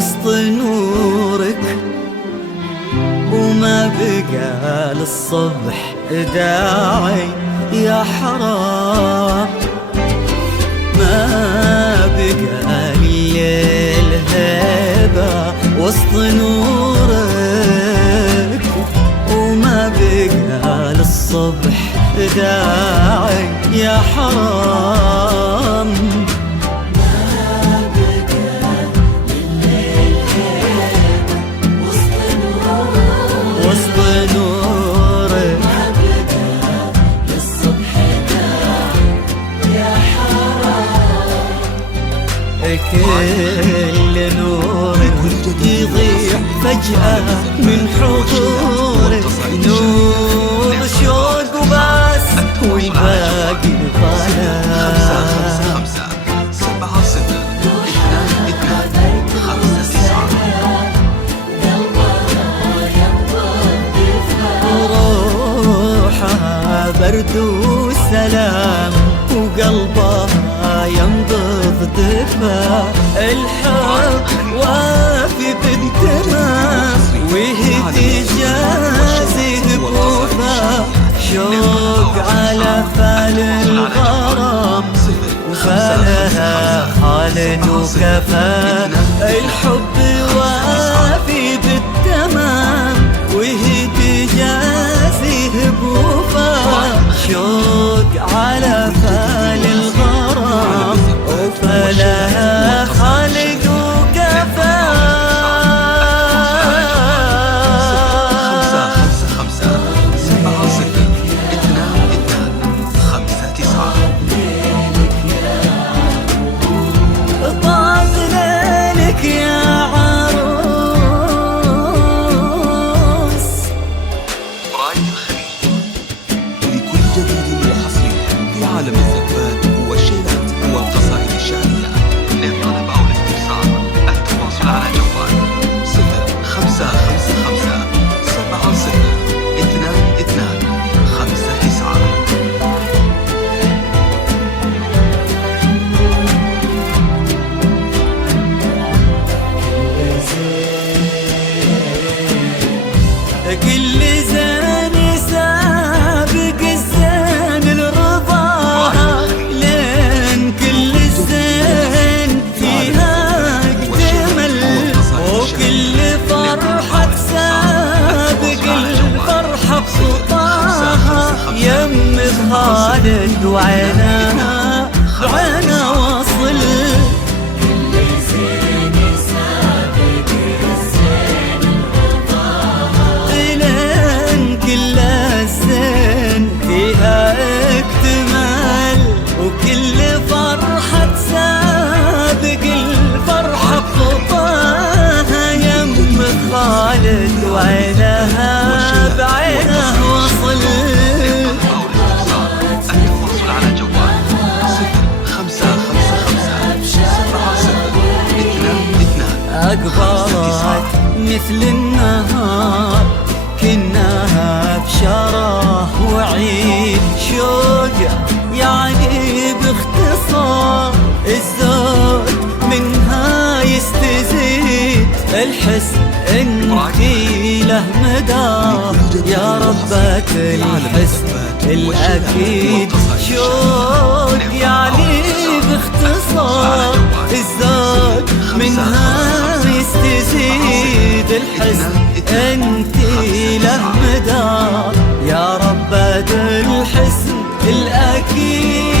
وسط نورك، وما بقى للصبح داعي يا حرام. ما بقى الليل هيبة وسط نورك، وما بقى للصبح داعي يا حرام. كل نورك يضيع فجأة من حضورك، نور شوق وبس والباقي ظلام. روحها برد وسلام، وقلبها ينبض دفا. الحب وافي بالتمام، وهدي جازي بوفا. شوق على فال الغرام، وفالها خالد وكفى. الحب وافي بالتمام، وهدي جازي بوفا. شوق على فال الغرام، وفالها خالد وكفى. طاب ليلك يا عروس. رايد الخليج لكل جديد وحصري في عالم الزفات والشيلات والقصائد الشعرية. للطلب أو الاستفسار التواصل على جوال 0555 70 22 59. كل زين سابق الزين الرضا، لين كل الزين فيها اكتمل. وكل فرحة سابق الفرحة بسطاها. يم خالد وعينها وعينها وصل. وكل فرحة سابق الفرحة بخطاها. يم خالد وعينها بعينه وصل. التواصل على جوال 0555 70 أقبلت مثل النهار، كناها بشراه وعيد. شوق يعني باختصار الزود منها يستزيد. الحس انتي له مدار يا ربة الحس الأكيد. شوق يعني باختصار الزود منها يستزيد. الحس انتي له مدار يا ربة الحسن الأكيد.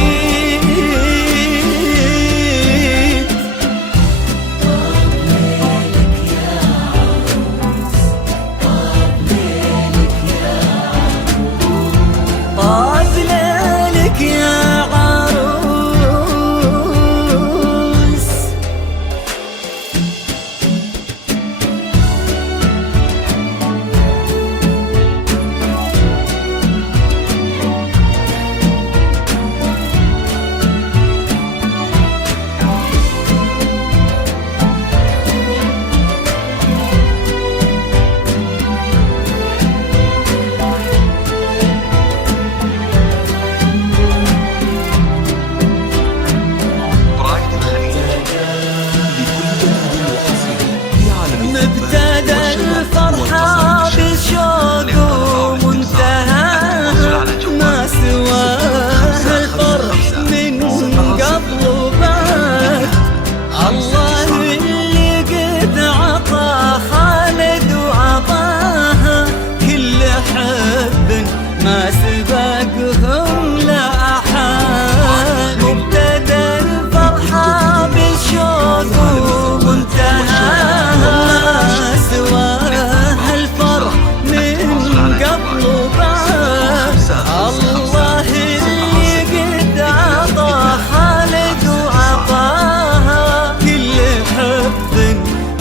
طاب ليلك يا عروس.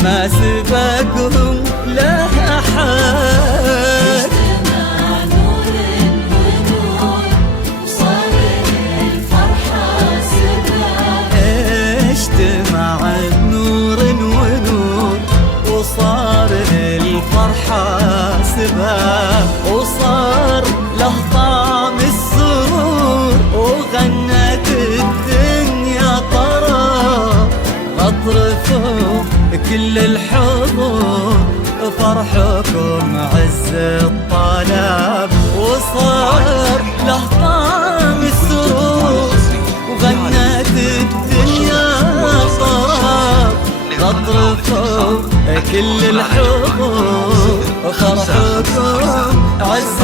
ما سبقهم له أحد. اجتمع نور ونور وصار الفرحة سباق، وصار له طعم السرور وغنت الدنيا طرب، اطرفوا كل الحضور فرحكم عز الطلب، وصار له طعم السرور وغنت الدنيا طرب، اطرفوا كل الحضور فرحكم عز